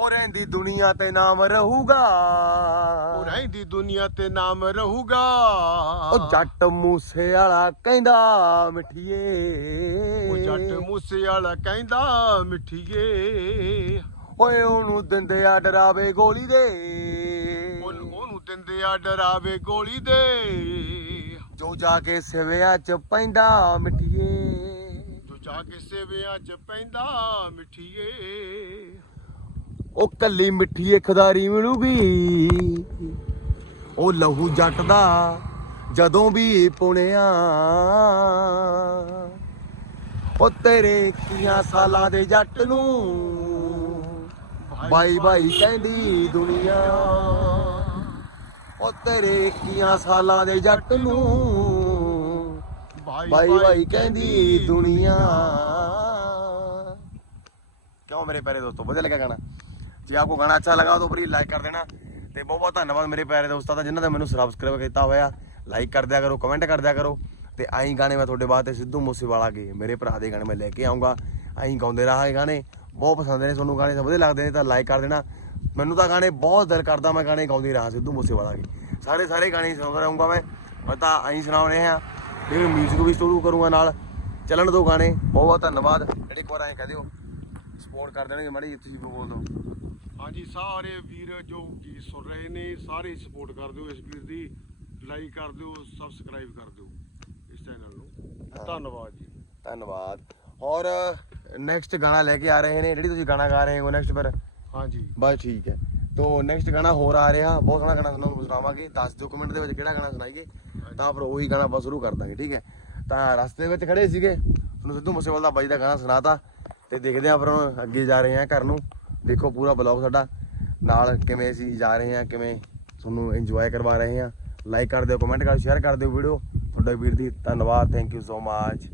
ਉਹ ਰਹਿੰਦੀ ਦੁਨੀਆ ਤੇ ਨਾਮ ਰਹੂਗਾ। ਉਹ ਰਹਿੰਦੀ ਦੁਨੀਆ ਤੇ ਨਾਮ ਰਹੂਗਾ। ਉਹ ਜੱਟ ਮੂਸੇ ਵਾਲਾ ਕਹਿੰਦਾ ਮਿੱਠੀਏ। ਉਹ ਜੱਟ ਮੂਸੇ ਵਾਲਾ ਕਹਿੰਦਾ ਮਿੱਠੀਏ। ਓਏ ਉਹਨੂੰ ਦਿੰਦੇ ਆ ਡਰਾਵੇ ਗੋਲੀ ਦੇ। ਉਹਨੂੰ ਦਿੰਦੇ ਆ ਡਰਾਵੇ ਗੋਲੀ ਦੇ। ਜੋ ਜਾ ਕੇ ਸਿਵਿਆਂ ਚ ਪੈਂਦਾ ਮਿੱਠੀਏ। ਜੋ ਜਾ ਕੇ ਸੇਵਿਆਂ ਚ ਪੈਂਦਾ ਮਿੱਠੀਏ। ਉਹ ਕੱਲੀ ਮਿੱਠੀ ਇੱਕ ਖਦਾਰੀ ਮਿਲੂਗੀ। ਉਹ ਲਹੂ ਜੱਟ ਜਦੋਂ ਵੀ ਪੁਣਿਆ। ਉਹ ਤੇਰੇ ਕੀਆਂ ਸਾਲਾਂ ਦੇ ਜੱਟ ਨੂੰ ਬਾਈ ਬਾਈ ਕਹਿੰਦੀ ਦੁਨੀਆ। ਉਹ ਤੇਰੇ ਕੀਆਂ ਸਾਲਾਂ ਦੇ ਜੱਟ ਨੂੰ ਬਾਈ ਬਾਈ ਕਹਿੰਦੀ ਦੁਨੀਆ। ਕਿਉਂ ਮੇਰੇ ਪਿਆਰੇ ਦੋਸਤੋ ਵਧੀਆ ਲੱਗਾ ਗਾਣਾ? ਜੇ ਆਪਕੋ ਗਾਣਾ ਅੱਛਾ ਲਗਾ ਤਾਂ ਪਲੀਜ਼ ਲਾਈਕ ਕਰ ਦੇਣਾ। ਤੇ ਬਹੁਤ ਬਹੁਤ ਧੰਨਵਾਦ ਮੇਰੇ ਪਿਆਰੇ ਦੋਸਤਾਂ ਦਾ, ਜਿਨ੍ਹਾਂ ਨੇ ਮੈਨੂੰ ਸਬਸਕ੍ਰਾਈਬ ਕੀਤਾ ਹੋਇਆ। ਲਾਈਕ ਕਰ ਦਿਆ ਕਰੋ ਕਮੈਂਟ ਕਰ ਦਿਆ ਕਰੋ। ਤੇ ਆਈ ਗਾਣੇ ਮੈਂ ਤੁਹਾਡੇ ਬਾਅਦ 'ਤੇ ਸਿੱਧੂ ਮੂਸੇਵਾਲਾ ਕੇ, ਮੇਰੇ ਭਰਾ ਦੇ ਗਾਣੇ ਮੈਂ ਲੈ ਕੇ ਆਉਂਗਾ ਆਈ ਗਾਉਂਦੇ ਰਹਾਂਗੇ ਗਾਣੇ, ਬਹੁਤ ਪਸੰਦ ਨੇ ਤੁਹਾਨੂੰ ਗਾਣੇ, ਵਧੀਆ ਲੱਗਦੇ ਨੇ ਤਾਂ ਲਾਈਕ ਕਰ ਦੇਣਾ। ਮੈਨੂੰ ਤਾਂ ਗਾਣੇ ਬਹੁਤ ਦਿਲ ਕਰਦਾ ਮੈਂ ਗਾਣੇ ਗਾਉਂਦੀ ਰਹਾ, ਸਿੱਧੂ ਮੂਸੇਵਾਲਾ ਕੇ। ਸਾਰੇ ਸਾਰੇ ਗਾਣੇ ਸੁਣਾਉਂਦਾ ਰਹੂੰਗਾ ਮੈਂ ਮੈਂ ਤਾਂ ਆਈ ਸੁਣਾਉਣੇ ਰਿਹਾ ਫਿਰ ਮਿਊਜ਼ਿਕ ਵੀ ਸ਼ੁਰੂ ਕਰੂੰਗਾ ਨਾਲ, ਚੱਲਣ ਦੋ ਗਾਣੇ, ਬਹੁਤ ਬਹੁਤ ਧੰਨਵਾਦ। ਜਿਹੜੇ ਇੱਕ ਵਾਰ ਐਂ ਕਹਿ ਦਿਓ ਸਪੋਰਟ ਕਰ ਦੇਣਗੇ ਮਾੜੀ ਜਿਹੀ, ਤੁਸੀਂ ਬੋਲ ਦਿਓ। ਹਾਂਜੀ ਸਾਰੇ ਵੀਰ ਜੋ ਗੀਤ ਸੁਣ ਰਹੇ ਨੇ ਸਾਰੇ ਸਪੋਰਟ ਕਰ ਦਿਓ ਇਸ ਵੀਰ ਦੀ ਲਾਈਕ ਕਰ ਦਿਓ ਸਬਸਕ੍ਰਾਈਬ ਕਰ ਦਿਓ ਇਸ ਚੈਨਲ ਨੂੰ। ਧੰਨਵਾਦ ਜੀ। ਧੰਨਵਾਦ। ਔਰ ਨੈਕਸਟ ਗਾਣਾ ਲੈ ਕੇ ਆ ਰਹੇ ਨੇ ਜਿਹੜੀ ਤੁਸੀਂ ਗਾਣਾ ਗਾ ਰਹੇ ਹੋ ਨੈਕਸਟ ਫਿਰ। ਹਾਂਜੀ। ਬਸ ਠੀਕ ਹੈ। ਤੋ ਨੈਕਸਟ ਗਾਣਾ ਹੋਰ ਆ ਰਿਹਾ ਬਹੁਤ ਸੋਹਣਾ ਗਾਣਾ ਤੁਹਾਨੂੰ ਸੁਣਾਵਾਂਗੇ। ਦੱਸ ਦਿਓ ਕਮੈਂਟ ਦੇ ਵਿੱਚ ਕਿਹੜਾ ਗਾਣਾ ਸੁਣਾਈਏ ਤਾਂ ਫਿਰ ਉਹੀ ਗਾਣਾ ਆਪਾਂ ਸ਼ੁਰੂ ਕਰ ਦਾਂਗੇ ਠੀਕ ਹੈ। ਤਾਂ ਰਸਤੇ ਵਿੱਚ ਖੜੇ ਸੀਗੇ ਤੁਹਾਨੂੰ ਸਿੱਧੂ ਮੂਸੇਵਾਲਾ ਦਾ ਬਾਈ ਦਾ ਗਾਣਾ ਸੁਣਾਤਾ ਤੇ ਦੇਖਦੇ ਆਂ ਫਿਰ ਹੁਣ ਅੱਗੇ ਜਾ ਰਹੇ ਆਂ ਘਰ ਨੂੰ। ਦੇਖੋ ਪੂਰਾ ਬਲੌਗ ਸਾਡਾ। ਨਾਲ ਕਿਵੇਂ ਅਸੀਂ ਜਾ ਰਹੇ ਹਾਂ, ਕਿਵੇਂ ਤੁਹਾਨੂੰ ਇੰਜੋਏ ਕਰਵਾ ਰਹੇ ਹਾਂ। ਲਾਈਕ ਕਰ ਦਿਓ ਕਮੈਂਟ ਕਰ ਸ਼ੇਅਰ ਕਰ ਦਿਓ ਵੀਡੀਓ ਤੁਹਾਡੇ ਵੀਰ ਦੀ ਧੰਨਵਾਦ ਥੈਂਕ ਯੂ ਸੋ ਮਚ